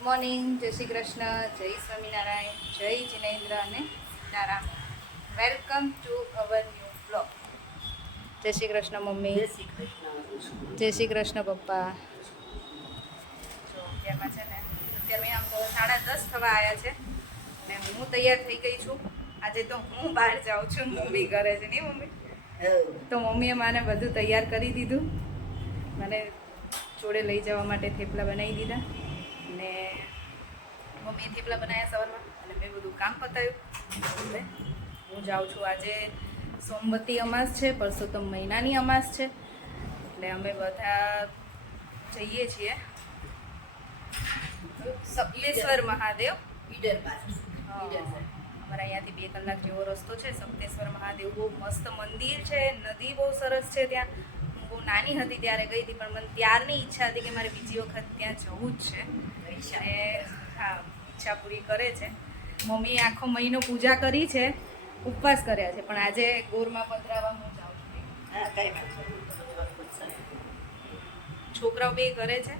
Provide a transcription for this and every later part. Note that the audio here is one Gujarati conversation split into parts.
ગુડ મોર્નિંગ, જય શ્રી કૃષ્ણ, જય સ્વામિનારાયણ, જય જિનેન્દ્ર અને Sitaram. Welcome to our new blog. જય શ્રી કૃષ્ણ મમ્મી. જય શ્રી કૃષ્ણ પપ્પા. જો અત્યારમાં છે ને અત્યારે આમ તો 10:30 થવા આવ્યા છે ને હું તૈયાર થઈ ગઈ છું. આજે તો હું બહાર જાઉં છું, મમ્મી ઘરે છે નહીં મમ્મી? તો મમ્મીએ મને બધું તૈયાર કરી દીધું. મને જોડે લઈ જવા માટે થેપલા બનાવી દીધા ને મમ્મીએ થેપલા બનાવ્યા સવારમાં અને મેં બધું કામ પતાવ્યું. હવે હું જાઉં છું. આજે સોમવતી અમાસ છે, પરસોત્તમ મહિનાની અમાસ છે, એટલે અમે બધા જઈએ છીએ સપ્તેશ્વર મહાદેવ. અમારા અહીંયાથી 2 કલાક જેવો રસ્તો છે. સપ્તેશ્વર મહાદેવ બહુ મસ્ત મંદિર છે, નદી બહુ સરસ છે. ત્યાં હું બહુ નાની હતી ત્યારે ગઈ હતી, પણ મને ત્યારની ઈચ્છા હતી કે મારે બીજી વખત ત્યાં જવું જ છે. અને હા, ઈચ્છા પૂરી કરે છે. મમ્મીએ આખો મહિનો પૂજા કરી છે, ઉપવાસ કર્યા છે, પણ આજે ગોરમાં પધરાવા હું જાઉં છું. છોકરાઓ બે ઘરે છે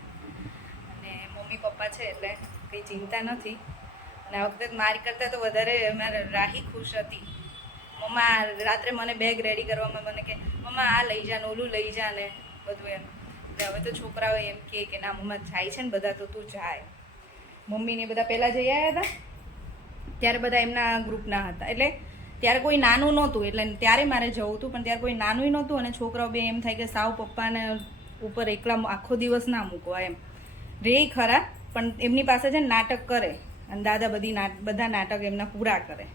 અને મમ્મી પપ્પા છે, એટલે કંઈ ચિંતા નથી. અને આ વખતે મારી કરતાં તો વધારે મારે રાહી ખુશ હતી. મમ્મા રાત્રે મને બેગ રેડી કરવામાં મને કે મમ્મા આ લઈ જા ને ઓલું લઈ જા ને બધું એમ. એટલે હવે તો છોકરાઓ એમ કે ના મમ્મા જાય છે ને બધા તો તું જાય. મમ્મીને બધા પહેલાં જઈ આવ્યા હતા ત્યારે બધા એમના ગ્રુપના હતા, એટલે ત્યારે કોઈ નાનું નહોતું, એટલે ત્યારે મારે જવું હતું, પણ ત્યારે કોઈ નાનું નહોતું. અને છોકરાઓ બે એમ થાય કે સાવ પપ્પાને ઉપર એકલા આખો દિવસ ના મૂકવા એમ રે ખરા, પણ એમની પાસે છે ને નાટક કરે અને દાદા બધા નાટક એમના પૂરા કરે.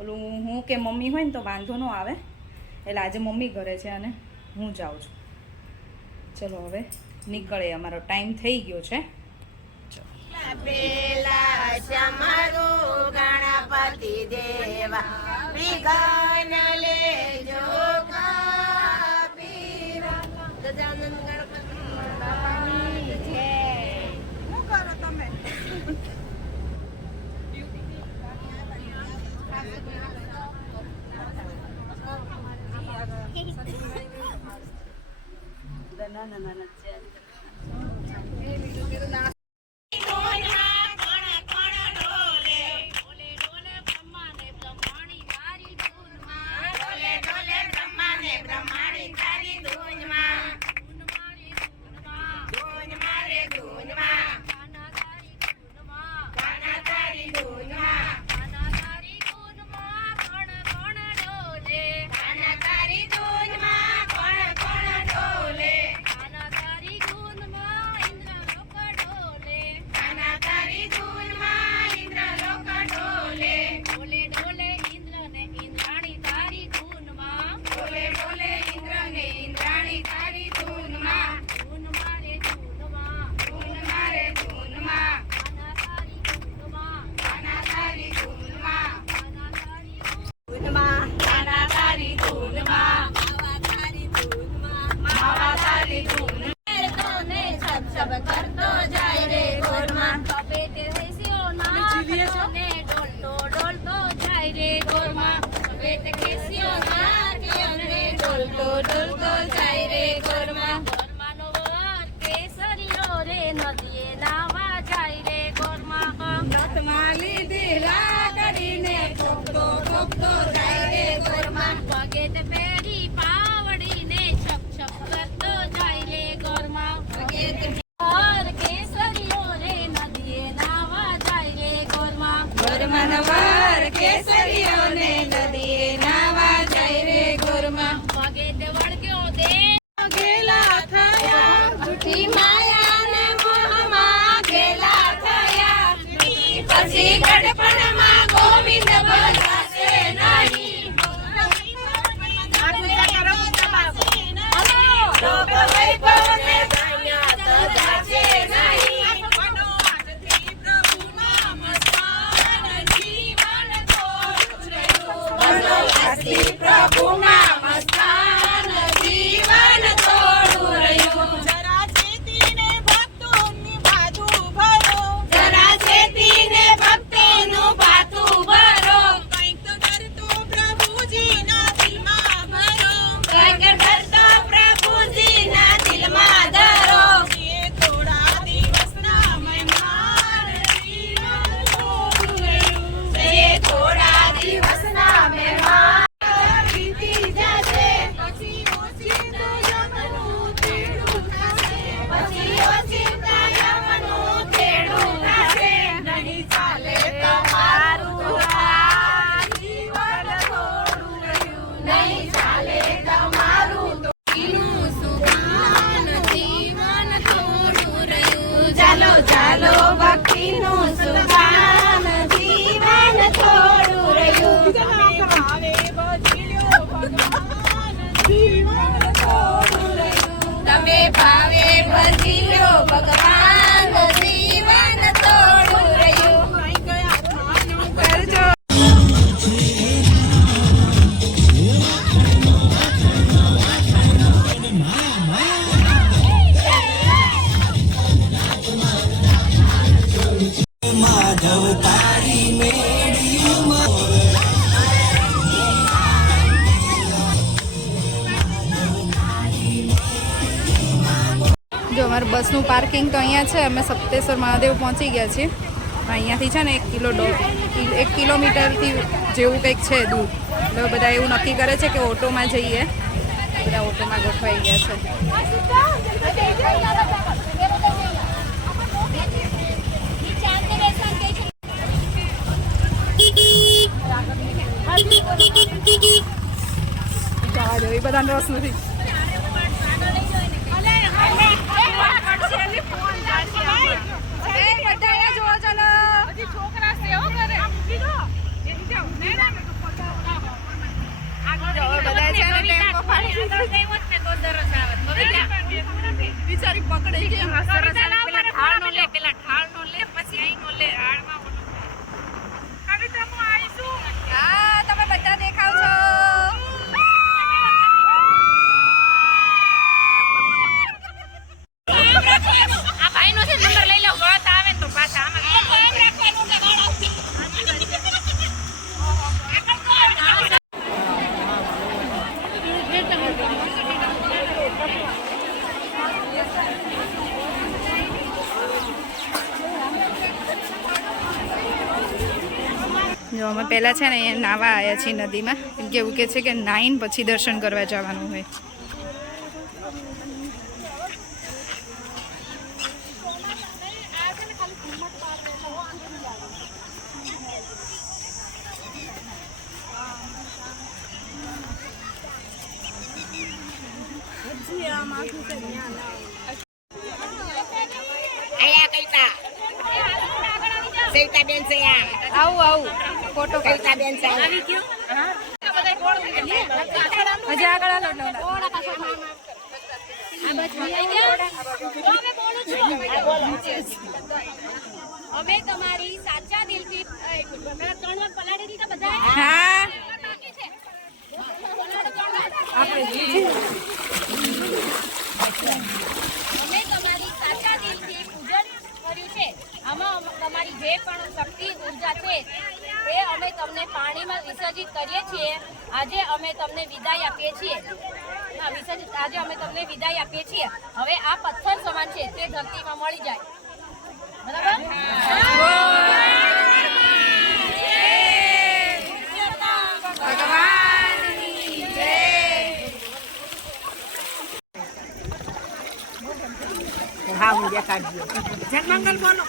ઓલું હું કે મમ્મી હોય ને તો વાંધો ન આવે, એટલે આજે મમ્મી ઘરે છે અને હું જાઉં છું. ચલો હવે નીકળે, અમારો ટાઈમ થઈ ગયો છે. પેલા શમરો ગણપતિ દેવા વિઘ્ન લેજો કાપીરા. ગજાનંદ ગણપતિ બાપાની જય. શું કરો તમે? ચાલો ચાલો ભક્તિનું સુકાન જીવન થોડું રહ્યું તમે ભાવે ભજી લો ભગવાન જીવન થોડું રહ્યું કરજો જો અમારું બસનું પાર્કિંગ તો અહીંયા છે. અમે સપ્તેશ્વર મહાદેવ પહોંચી ગયા છીએ. અહીંયાથી છે ને 1 કિલોમીટરથી જેવું કંઈક છે દૂર. એટલે બધા એવું નક્કી કરે છે કે ઓટોમાં જઈએ. બધા ઓટોમાં ગોઠવાઈ ગયા છે. જવા દો, એ બધાને રસ નથી. બિચારી પકડી ગઈ. પેલા ઠાળ નો લે પછી અહીં નો લે. હા, તમે બધા દેખાવ છો. આ ભાઈ નો છે નંબર લઈ લો. વળત આવે ને તો પાછા આમાં જો અમે પહેલાં છે ને અહીંયા નાવા આવ્યા છીએ નદીમાં. કેમ કે એવું કહે છે કે નાઈન પછી દર્શન કરવા જવાનું હોય. સવિતાબેન છે આવું ફોટો સવિતાબેન છે આવી ગયો. હજી આગળ હાલો. અમે તમારી સાચા દિલથી 3 વાર પલાળી દીધા બધા. હા અમે તમારી સાચા દિલથી પૂજન કર્યું છે. આમાં તમારી જે પણ શક્તિ ઉર્જા છે એ અમે તમને પાણીમાં વિસર્જિત કરીએ છીએ. આજે અમે તમને વિદાય આપીએ છીએ. આજે અમે તમને વિદાય આપીએ છીએ. હવે આ પથ્થર સમાન છે તે ધરતીમાં મળી જાય. બરાબર. હા હું દેખાડજો. જય મંગલ બોલો.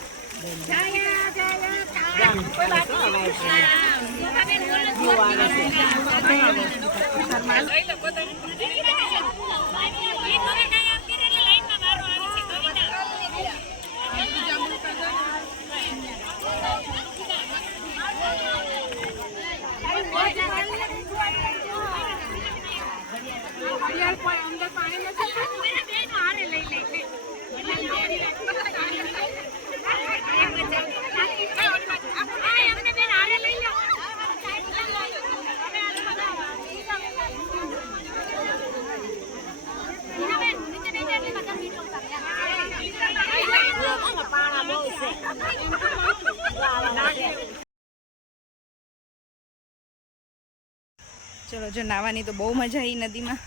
ચલો, જો નાવાની તો બહુ મજા આવી નદીમાં.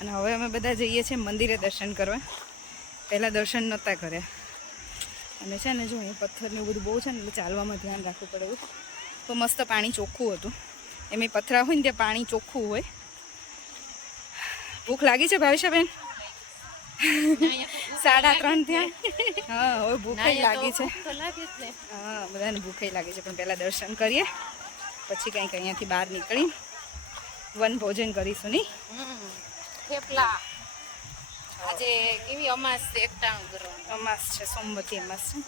અને હવે અમે બધા જઈએ છીએ મંદિરે દર્શન કરવા. પહેલાં દર્શન નહોતા કર્યા. અને છે ને જો અહીં પથ્થરને એવું બધું બહુ છે ને એટલે ચાલવામાં ધ્યાન રાખવું પડે એવું. તો મસ્ત પાણી ચોખ્ખું હતું. એમ પથરા હોય ને ત્યાં પાણી ચોખ્ખું હોય. ભૂખ લાગી છે ભાવિશાબેન? 3:30 થયા. હા, હવે ભૂખ લાગી છે. હા, બધાને ભૂખ લાગી છે. પણ પહેલાં દર્શન કરીએ પછી કંઈક અહીંયાથી બહાર નીકળી વન ભોજન કરીશું. નહીં થેપલા. આજે કેવી અમાસ છે, એકટાણું કરવાનું. અમાસ છે, સોમવતી અમાસ છે.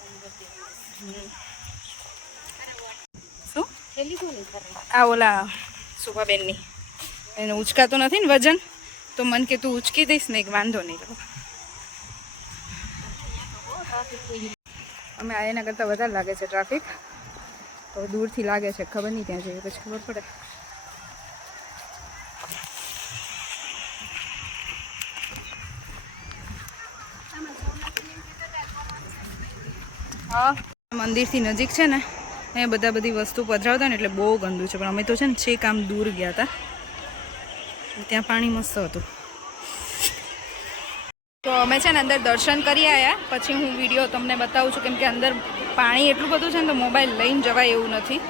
શું પેલી કોની કરે? આ ઓલા સુભાબેનની એને ઉચકાતું નથી ને વજન, તો મન કે તું ઉચકી દઈશ ને, એક વાંધો નહીં. અમે આ એના કરતાં વધારે લાગે છે ટ્રાફિક, તો દૂરથી લાગે છે, ખબર નહીં ત્યાં જઈએ પછી ખબર પડે. હા, મંદિરથી નજીક છે ને, એ બધી વસ્તુ પધરાવતા ને એટલે બહુ ગંદુ છે. પણ અમે તો છે ને છેક આમ દૂર ગયા હતા, ત્યાં પાણી મસ્ત હતું. તો અમે છે ને અંદર દર્શન કરી આવ્યા, પછી હું વિડીયો તમને બતાવું છું, કેમ કે અંદર પાણી એટલું બધું છે ને તો મોબાઈલ લઈને જવાય એવું નથી.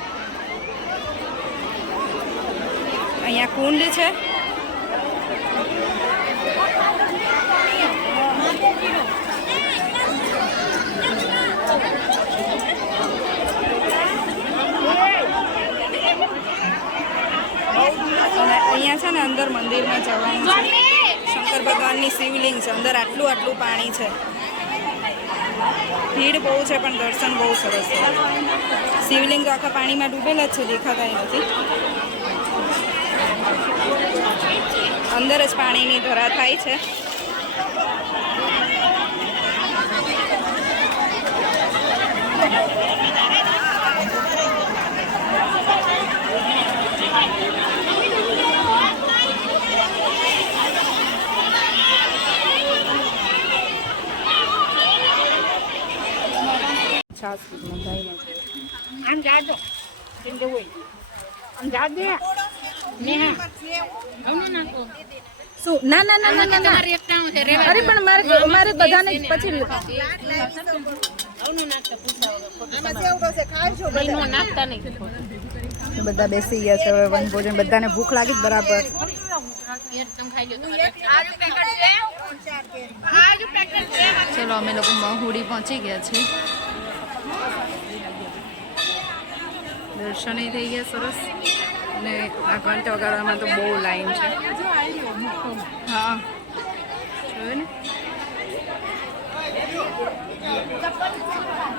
અહીંયા કુંડ છે, અને અહીંયા છે ને અંદર મંદિરમાં જવાનું છે. શંકર ભગવાનની શિવલિંગ છે, અંદર આટલું પાણી છે. ભીડ બહુ છે પણ દર્શન બહુ સરસ છે. શિવલિંગ તો આખા પાણીમાં ડૂબેલા જ છે, દેખાતા નથી. અંદર જ પાણીની ધરા થાય છે. આમ જાજો કેમ કે હોય આમ જાજે નેહા આવું નાખો શું? ના ના ના ના ના તમારે એકટાણું છે, રેવા અરે પણ મારે બધાને જ પછી આવું નાખતા પૂછા વગર નો નાખતા નહીં. બધા બેસી ગયા છે હવે વન ભોજન. બધાને ભૂખ લાગી બરાબર. એકદમ ખાઈ લો. ચલો અમે લોકો મહુડી પહોંચી ગયા છીએ. દર્શન થઈ ગયા સરસ, અને આ ઘંટ વગાડવામાં તો બહુ લાઈન છે. હા જોયું ને,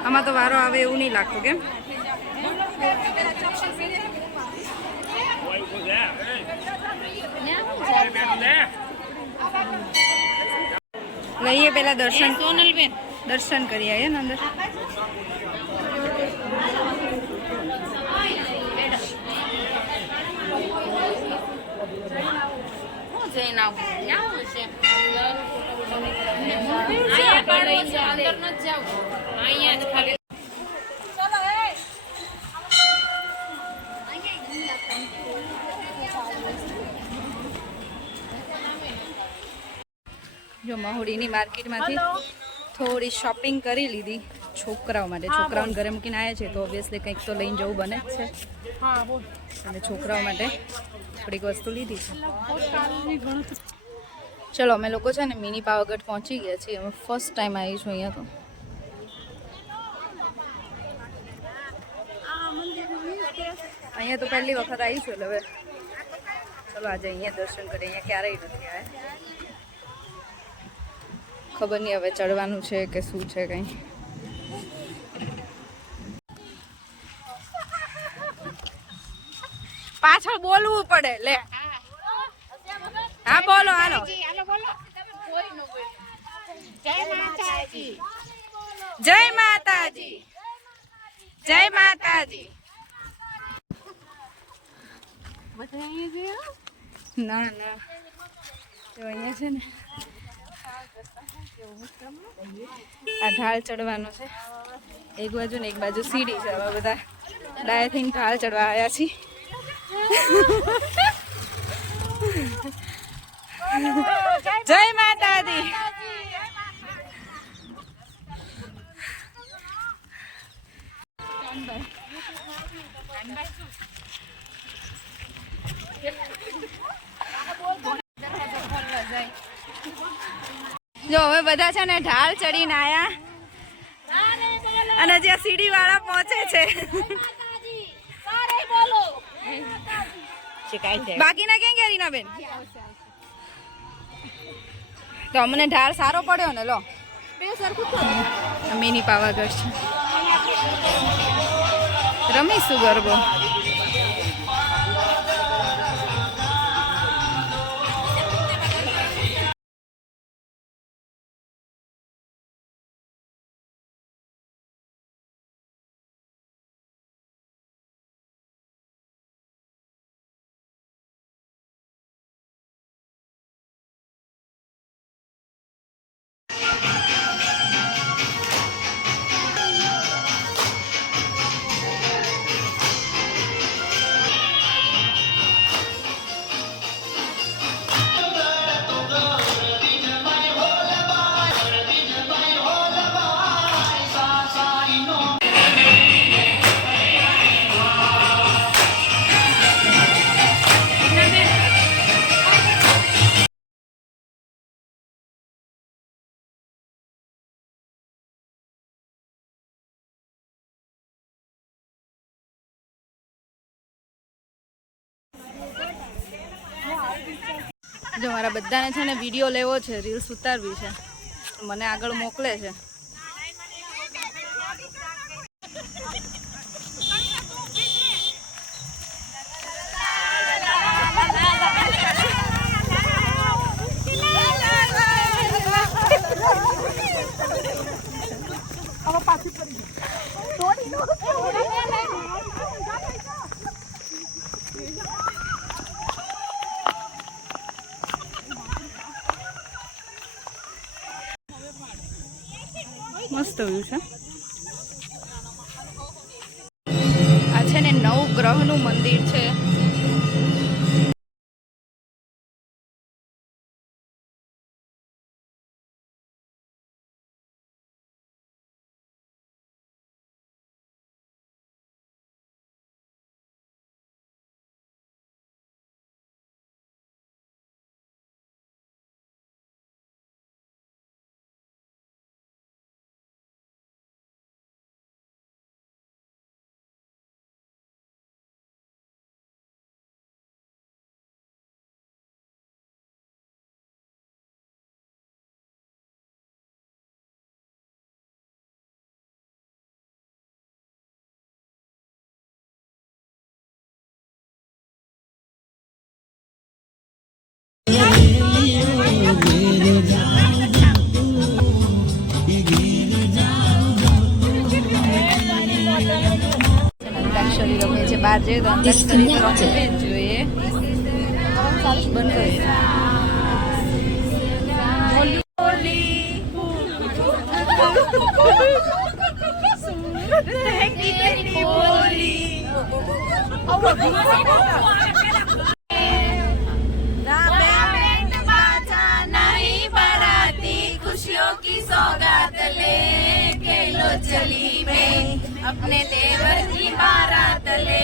આમાં તો વારો આવે એવું નહીં લાગતું. કેમ? લઈએ પેલા દર્શન કરી આવીએ ને અંદર. જો મહુડીની માર્કેટમાંથી થોડી શોપિંગ કરી લીધી છોકરાઓ માટે. છોકરાઓને ઘરે મૂકીને આવ્યા છે તો ઓબ્વિયસલી કંઈક તો લઈને જવું બને જ છે, અને છોકરાઓ માટે થોડીક વસ્તુ લીધી છે. ચલો અમે લોકો છે ને મિની પાવાગઢ પહોંચી ગયા છીએ. અમે ફર્સ્ટ ટાઈમ આવી છું અહીંયા. તો અહીંયા તો પહેલી વખત આવી છું એટલે હવે ચલો આજે અહીંયા દર્શન કરીએ. અહીંયા ક્યારેય નથી આવ્યા. ખબર નહીં હવે ચડવાનું છે કે શું છે કંઈ. પાછળ બોલવું પડે. લે હા બોલો, હાલો. જય માતાજી જય માતાજી, જય માતાજી. ના ના તો અહીંયા છે ને આ ઢાળ ચડવાનો છે. એક બાજુ ને એક બાજુ સીડી છે. હવે બધા ડાયથિંગ ઢાળ ચડવા આવ્યા છીએ. જય માતાજી. જો હવે બધા છે ને ઢાળ ચડીને આયા, અને જ્યાં સીડી વાળા પહોંચે છે. બાકીના ક્યાં ગયા રીના બેન? તો અમને ઢાળ સારો પડ્યો ને. લો મિની પાવાગઢ છે, રમીશું ગરબો. જો મારા બધાને છે ને વિડીયો લેવો છે, રીલ્સ ઉતારવી છે, મને આગળ મોકલે છે. મસ્ત વ્યૂ છે. આ છે ને નવગ્રહનું મંદિર છે. અંતાક્ષરી રમે છે. બહાર જઈએ તો અંતાક્ષરી રમવી જ જોઈએ. બંધ કરી खुशियों की सौगात ले के लो चली मैं अपने देवर की बारात ले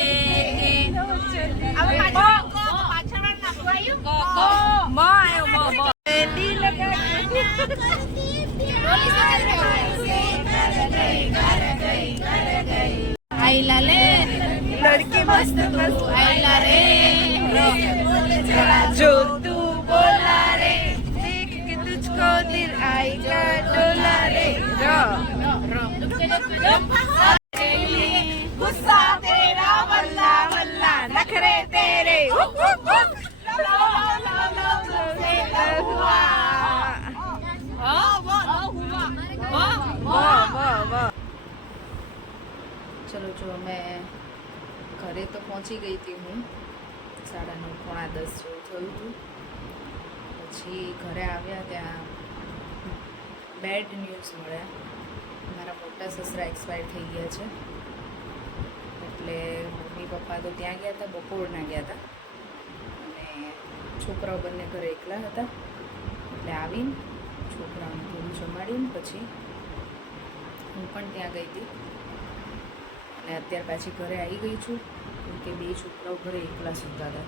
आईला ले लड़की मस्त मस्त आईला रे जो तू बोला रे देख के तुझको दिल आएगा डोला रे गुस्सा तेरा वल्ला वल्ला नखरे तेरे चलो जो मैं घरे तो पहुंची गई थी हूँ 9:30 પોણા 10 જેવું થયું હતું. પછી ઘરે આવ્યા ત્યાં બેડ ન્યૂઝ મળ્યા. મારા મોટા સસરા એક્સપાયર થઈ ગયા છે. એટલે મમ્મી પપ્પા તો ત્યાં ગયા હતા, બપોરના ગયા હતા, અને છોકરાઓ બંને ઘરે એકલા હતા. એટલે આવીને છોકરાઓને થોડું જમાડીને પછી હું પણ ત્યાં ગઈ હતી. અને અત્યારે પાછી ઘરે આવી ગઈ છું, કેમ કે બે છોકરાઓ ઘરે એકલા સૂતા હતા.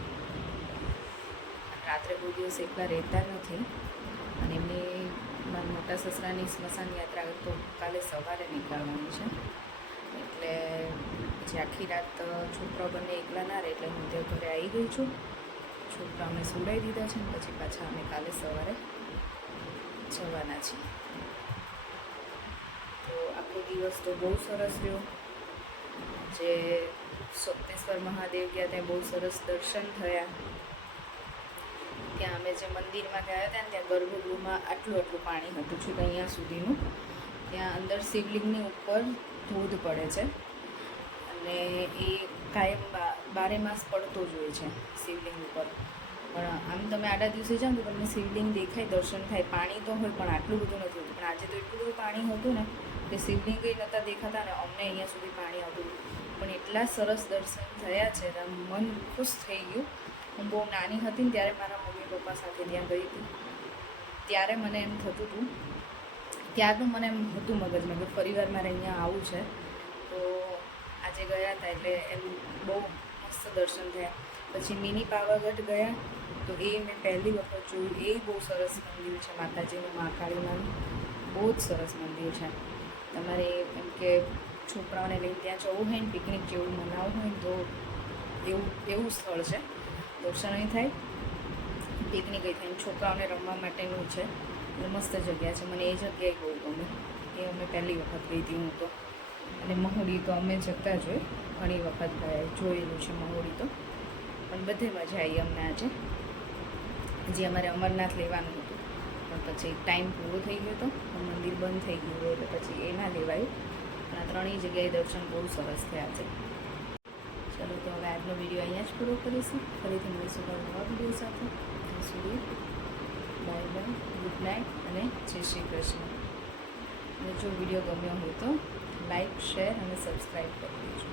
રાત્રે કોઈ દિવસ એકલા રહેતા નથી. અને એમની મારા મોટા સસરાની સ્મશાન યાત્રા તો કાલે સવારે નીકળવાની છે. એટલે પછી આખી રાત છોકરાઓ બંને એકલા ના રહે એટલે હું ત્યાં ઘરે આવી ગઈ છું. છોકરાઓને સુલાવી દીધા છે ને પછી પાછા અમે કાલે સવારે જવાના છીએ. તો આખો દિવસ તો બહુ સરસ રહ્યો. જે સોપનેશ્વર મહાદેવ ગયા ત્યાં બહુ સરસ દર્શન થયા. ત્યાં અમે જે મંદિરમાં ગયા હતા ને ત્યાં ગર્ભગૃહમાં આટલું પાણી હતું છૂટ અહીંયા સુધીનું. ત્યાં અંદર શિવલિંગની ઉપર ધોધ પડે છે અને એ કાયમ 12 માસ પડતો જ હોય છે શિવલિંગ ઉપર. પણ આમ તમે આડા દિવસે જાઓ તો તમને શિવલિંગ દેખાય, દર્શન થાય, પાણી તો હોય પણ આટલું બધું નથી હોતું. પણ આજે તો એટલું બધું પાણી હતું ને કે શિવલિંગ કંઈ નહોતા દેખાતા ને અમને અહીંયા સુધી પાણી આવતું. પણ એટલા સરસ દર્શન થયા છે, મન ખુશ થઈ ગયું. હું બહુ નાની હતી ને ત્યારે મારા મમ્મી પપ્પા સાથે ત્યાં ગઈ હતી. ત્યારે મને એમ થતું હતું, ત્યારનું મને એમ હતું મગજમાં કે ફરીવાર મારે અહીંયા આવવું છે. તો આજે ગયા હતા એટલે એમ બહુ મસ્ત દર્શન થયા. પછી મિની પાવાગઢ ગયા તો એ મેં પહેલી વખત જોયું. એ બહુ સરસ મંદિર છે માતાજીનું, મહાકાળીમાનું બહુ જ સરસ મંદિર છે. તમારે એમ કે છોકરાઓને લઈને ત્યાં જવું હોય ને, પિકનિક જેવું મનાવવું હોય ને તો એવું સ્થળ છે. દર્શનય થાય, પિકનિક થાય, છોકરાઓને રમવા માટેનું છે. એટલે મસ્ત જગ્યા છે. મને એ જગ્યાએ બહુ ગમે. એ અમે પહેલી વખત ગઈ હતી હું તો. અને મહુડી તો અમે જતા જ હોય, ઘણી વખત ગયા, જોયેલું છે મહુડી તો. પણ બધે મજા આવી અમને આજે. હજી અમારે અમરનાથ લેવાનું હતું પણ પછી ટાઈમ પૂરો થઈ ગયો હતો, મંદિર બંધ થઈ ગયું એટલે પછી એ ના લેવાયું. પણ આ ત્રણેય જગ્યાએ દર્શન બહુ સરસ થયા છે. ચલો તો હવે આજનો વિડીયો અહીંયા જ પૂરો કરીશું. ફરીથી મળીશું નવા વિડીયો સાથે. ત્યાં સુધી બાય બાય, ગુડ નાઇટ અને જય શ્રી કૃષ્ણ. અને જો વિડીયો ગમ્યો હોય તો લાઈક, શેર અને સબસ્ક્રાઈબ કરી દેજો.